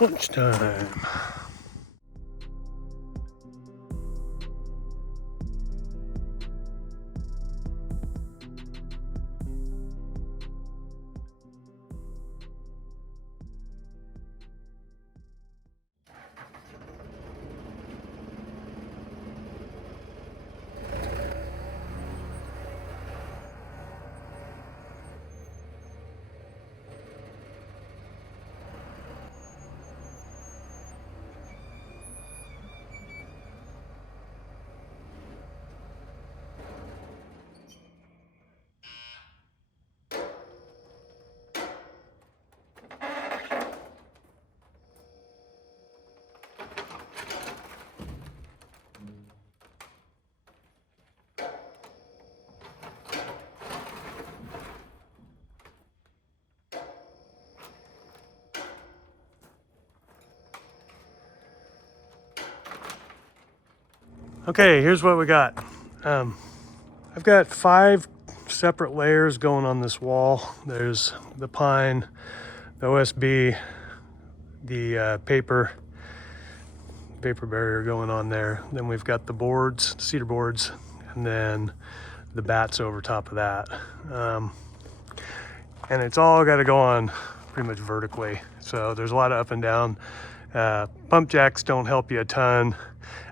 Lunchtime. Okay, here's what we got. I've got 5 separate layers going on this wall. There's the pine, the OSB, the paper barrier going on there. Then we've got the boards, cedar boards, and then the bats over top of that. And it's all got to go on pretty much vertically. So there's a lot of up and down. Pump jacks don't help you a ton.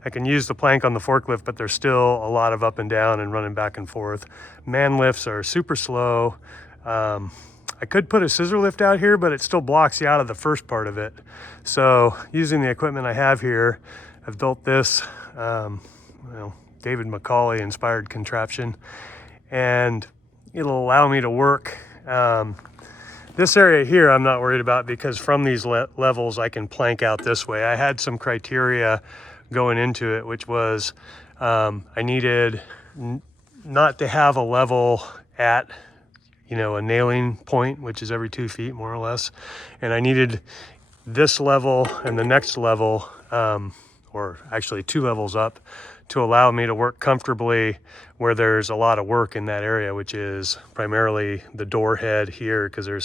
I can use the plank on the forklift, but there's still a lot of up and down and running back and forth. Man lifts are super slow. I could put a scissor lift out here, but it still blocks you out of the first part of it. So using the equipment I have here, I've built this David McCauley inspired contraption, and it'll allow me to work. This area here I'm not worried about because from these levels I can plank out this way. I had some criteria going into it, which was I needed not to have a level at a nailing point, which is every 2 feet more or less, and I needed this level and the next level, or actually 2 levels up, to allow me to work comfortably where there's a lot of work in that area, which is primarily the door head here, because there's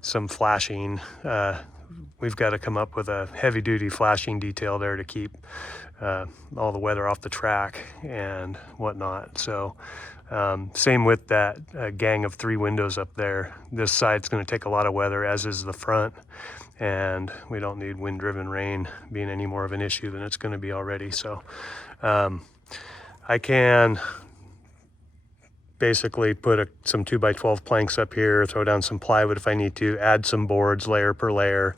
some flashing. We've got to come up with a heavy duty flashing detail there to keep all the weather off the track and whatnot. So same with that gang of 3 windows up there. This side's going to take a lot of weather, as is the front, and we don't need wind driven rain being any more of an issue than it's going to be already. So I can basically put some 2x12 planks up here, throw down some plywood if I need to, add some boards layer per layer,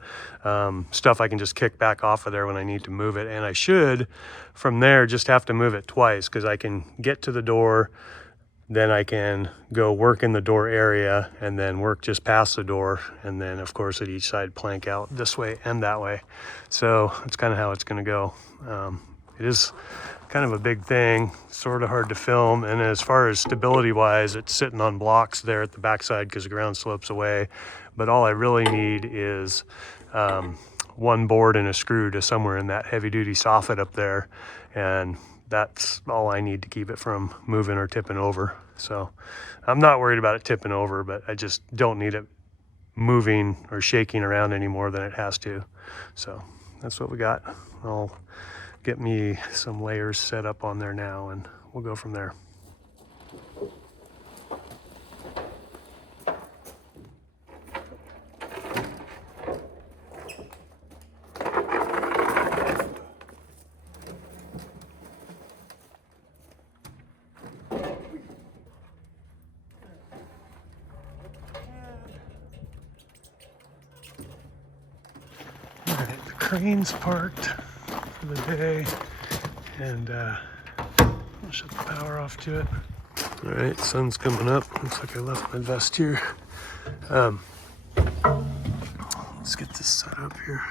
stuff I can just kick back off of there when I need to move it. And I should from there just have to move it twice, because I can get to the door, then I can go work in the door area and then work just past the door, and then of course at each side plank out this way and that way. So that's kind of how it's going to go. It is kind of a big thing, sort of hard to film, and as far as stability wise, it's sitting on blocks there at the backside because the ground slopes away. But all I really need is 1 board and a screw to somewhere in that heavy duty soffit up there, and that's all I need to keep it from moving or tipping over. So I'm not worried about it tipping over, but I just don't need it moving or shaking around any more than it has to. So that's what we got. I'll get me some layers set up on there now, and we'll go from there. All right, the crane's parked for the day, and I'll shut the power off to it. All right, sun's coming up. Looks like I left my vest here. Let's get this set up here.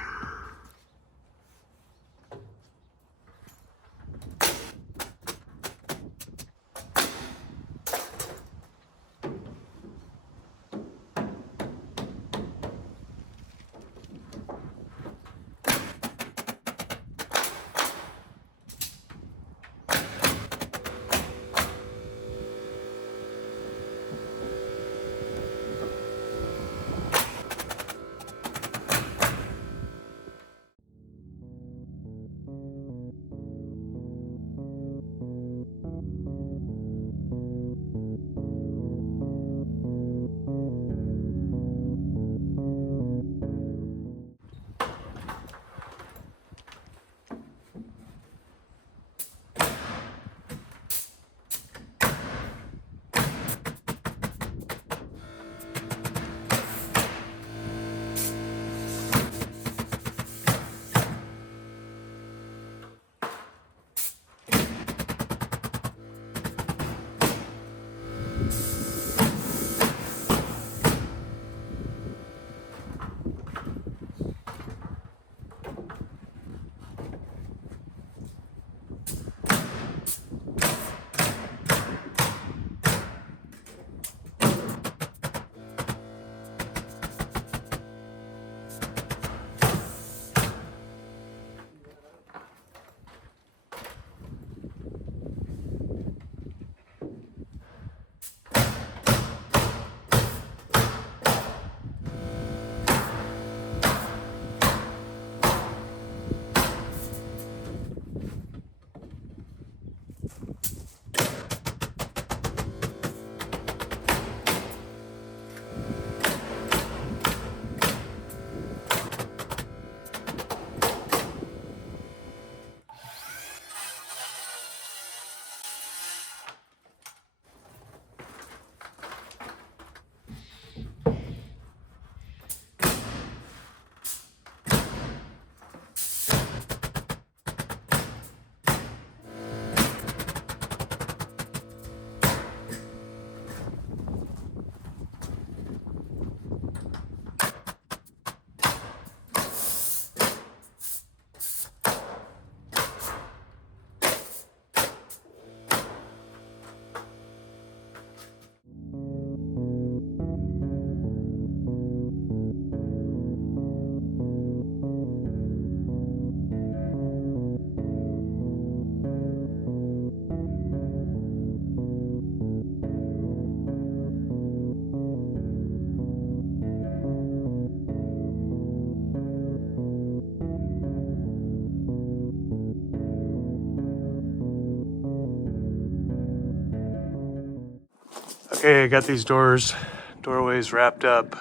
Okay, I got these doorways wrapped up,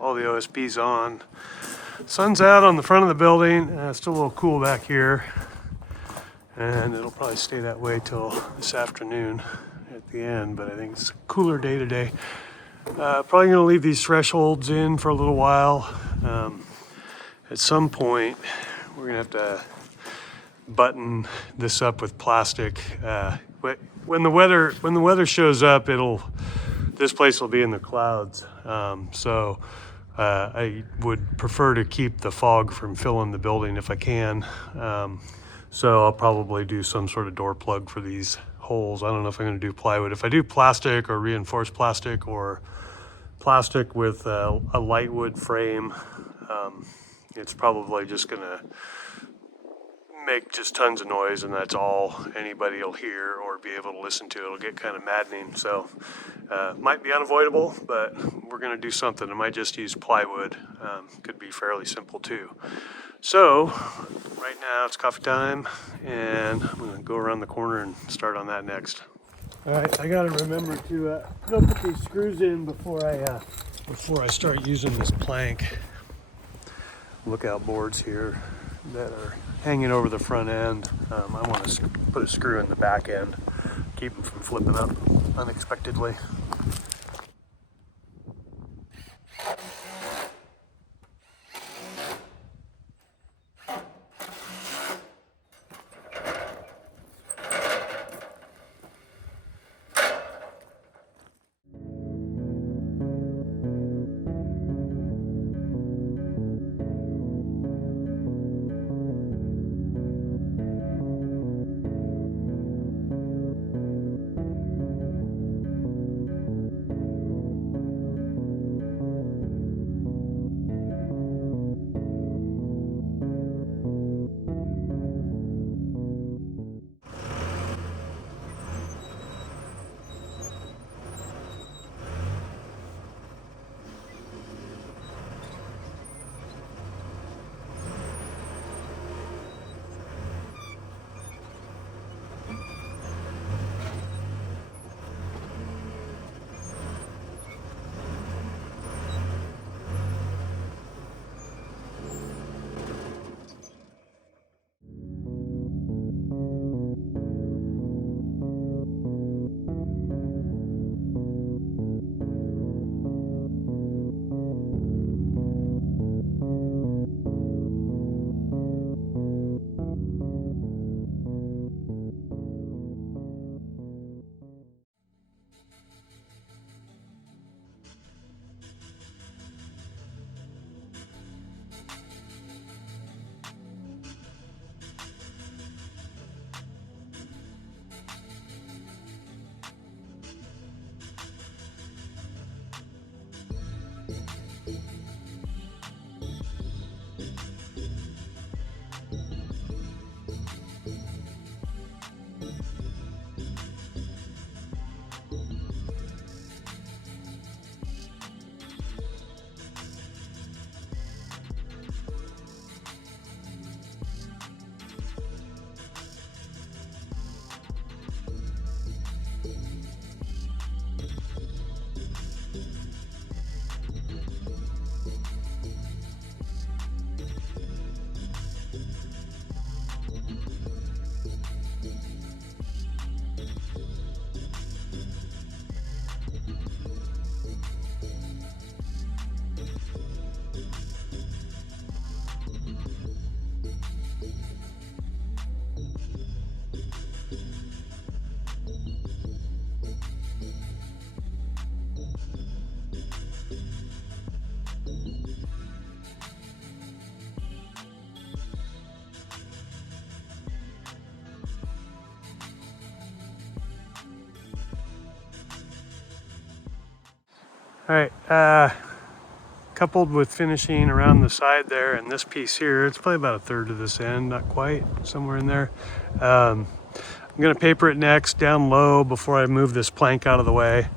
all the OSB's on. Sun's out on the front of the building. It's still a little cool back here, and it'll probably stay that way till this afternoon at the end, but I think it's a cooler day today. Probably gonna leave these thresholds in for a little while. At some point, we're gonna have to button this up with plastic. When the weather shows up, this place will be in the clouds. So I would prefer to keep the fog from filling the building if I can. So I'll probably do some sort of door plug for these holes. I don't know if I'm gonna do plywood. If I do plastic or reinforced plastic or plastic with a lightwood frame, it's probably just gonna make just tons of noise, and that's all anybody will hear or be able to listen to. It'll get kind of maddening, so might be unavoidable, but we're gonna do something. I might just use plywood. Could be fairly simple too. So right now it's coffee time, and I'm gonna go around the corner and start on that next. All right, I gotta remember to go put these screws in before I start using this plank. Lookout boards here that are hanging over the front end. I want to put a screw in the back end, keep them from flipping up unexpectedly. All right, coupled with finishing around the side there and this piece here, it's probably about a third of this end, not quite, somewhere in there. I'm gonna paper it next down low before I move this plank out of the way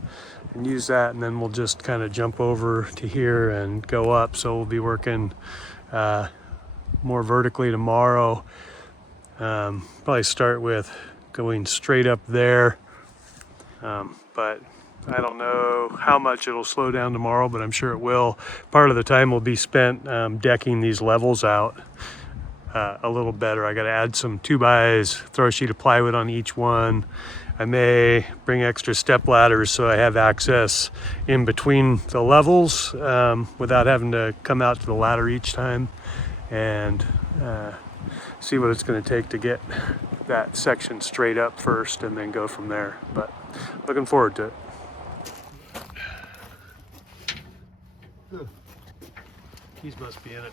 and use that, and then we'll just kind of jump over to here and go up. So we'll be working more vertically tomorrow. Probably start with going straight up there, but I don't know how much it'll slow down tomorrow, but I'm sure it will. Part of the time will be spent decking these levels out a little better. I got to add some 2x, throw a sheet of plywood on each one. I may bring extra step ladders so I have access in between the levels without having to come out to the ladder each time, and see what it's going to take to get that section straight up first and then go from there. But looking forward to it. Keys must be in it.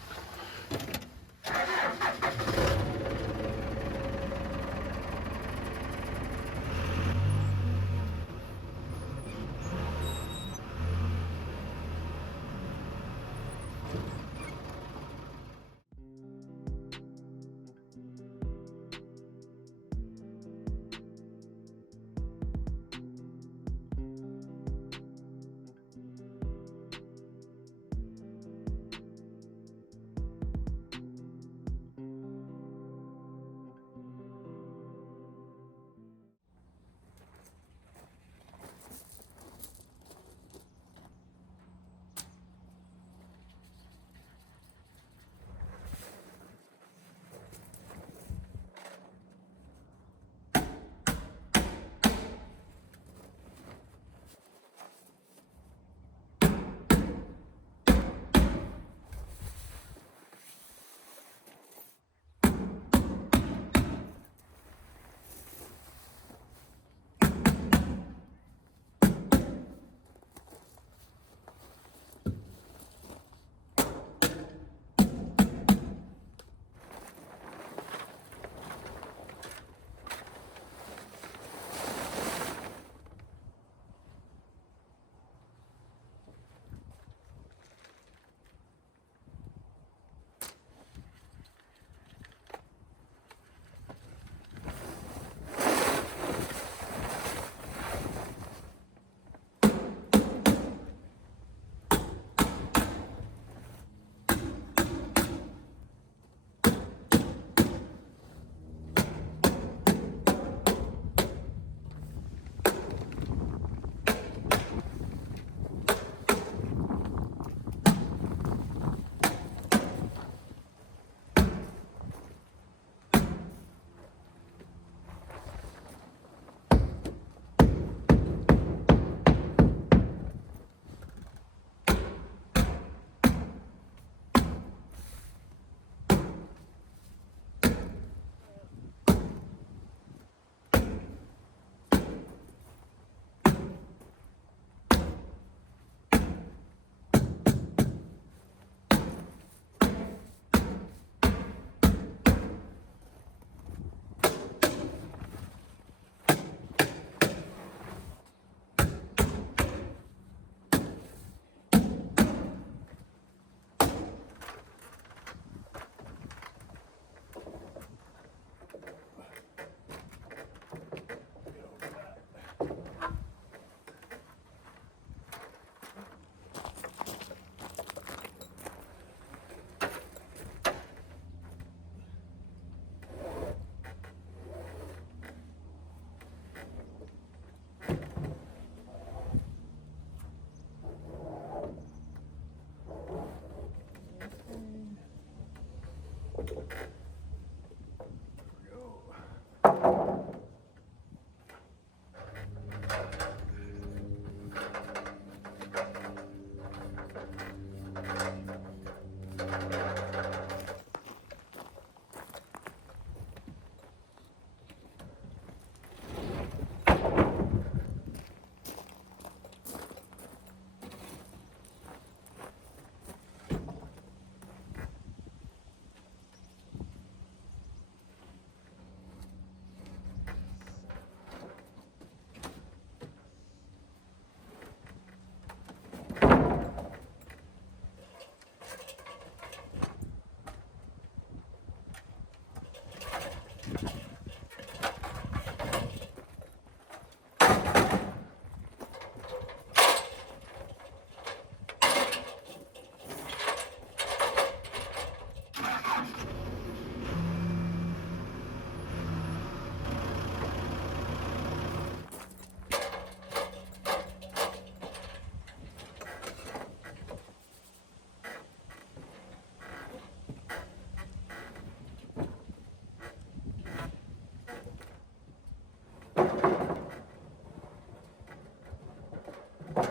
All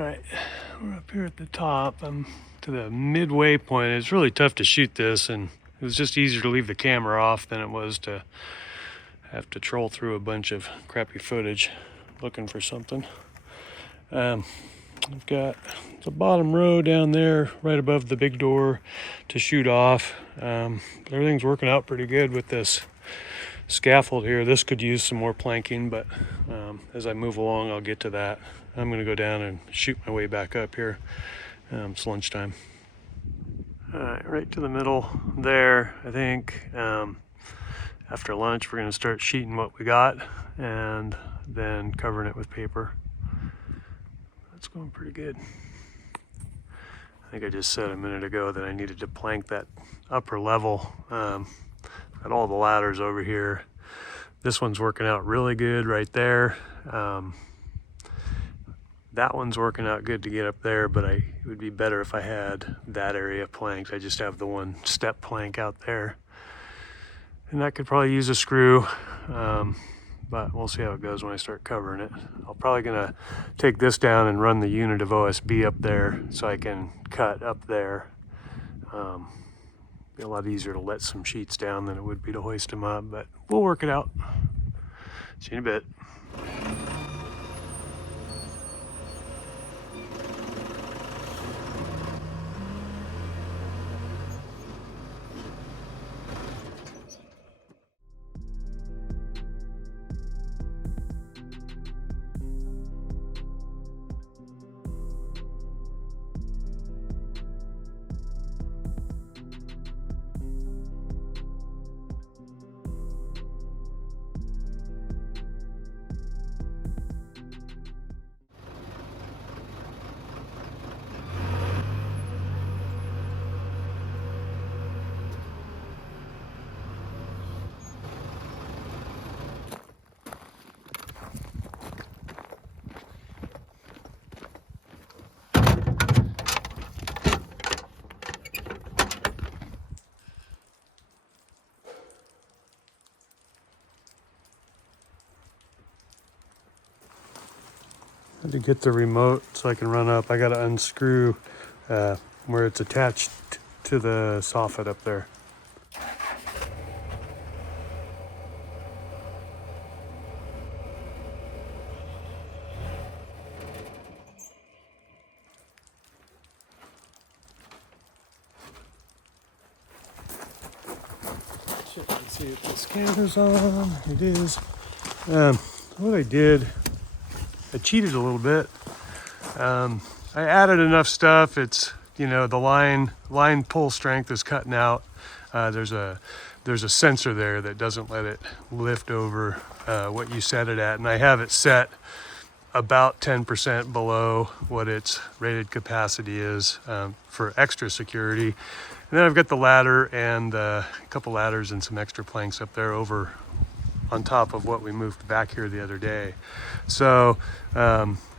right, we're up here at the top. I'm to the midway point. It's really tough to shoot this, and it was just easier to leave the camera off than it was to have to troll through a bunch of crappy footage looking for something. I've got the bottom row down there right above the big door to shoot off. Everything's working out pretty good with this scaffold here. This could use some more planking, but as I move along, I'll get to that. I'm going to go down and shoot my way back up here. It's lunchtime. All right to the middle there. I think after lunch, we're going to start sheeting what we got and then covering it with paper. That's going pretty good. I think I just said a minute ago that I needed to plank that upper level. Got all the ladders over here. This one's working out really good right there. That one's working out good to get up there, but it would be better if I had that area planked. I just have the one step plank out there. And that could probably use a screw, but we'll see how it goes when I start covering it. I'm probably gonna take this down and run the unit of OSB up there so I can cut up there. Be a lot easier to let some sheets down than it would be to hoist them up, but we'll work it out. See you in a bit. To get the remote so I can run up, I got to unscrew where it's attached to the soffit up there. Let's see if this camera's on. It is. What I did, I cheated a little bit. I added enough stuff. It's, you know, the line pull strength is cutting out. There's a sensor there that doesn't let it lift over what you set it at, and I have it set about 10% below what its rated capacity is for extra security. And then I've got the ladder and a couple ladders and some extra planks up there over on top of what we moved back here the other day. So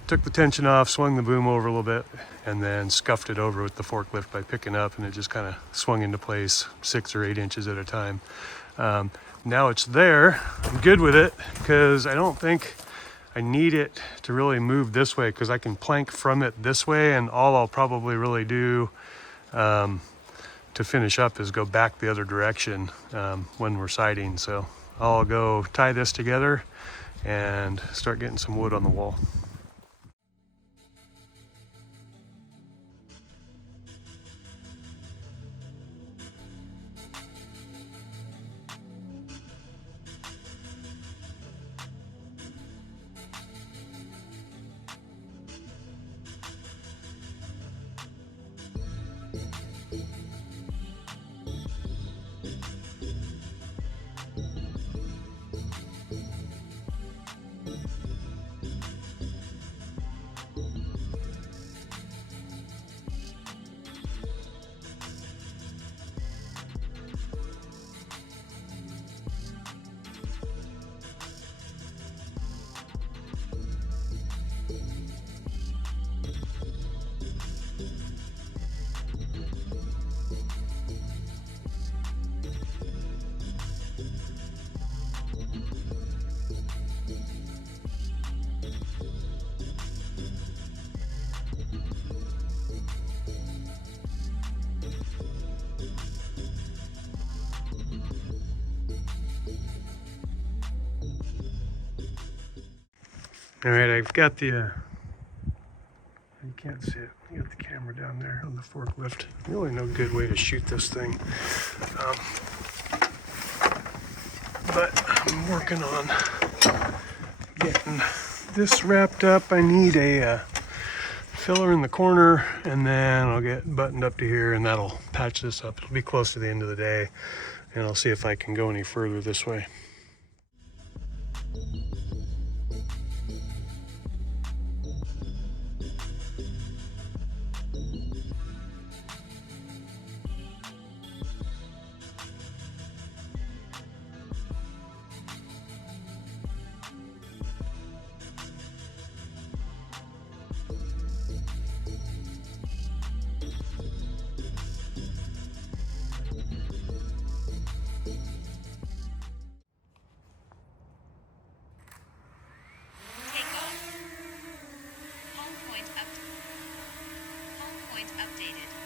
took the tension off, swung the boom over a little bit, and then scuffed it over with the forklift by picking up, and it just kind of swung into place 6 or 8 inches at a time. Now it's there. I'm good with it because I don't think I need it to really move this way, because I can plank from it this way, and all I'll probably really do to finish up is go back the other direction when we're siding. So I'll go tie this together and start getting some wood on the wall. All right, I've got the, you can't see it. I got the camera down there on the forklift. Really no good way to shoot this thing. But I'm working on getting this wrapped up. I need a filler in the corner, and then I'll get buttoned up to here, and that'll patch this up. It'll be close to the end of the day, and I'll see if I can go any further this way. Home point updated.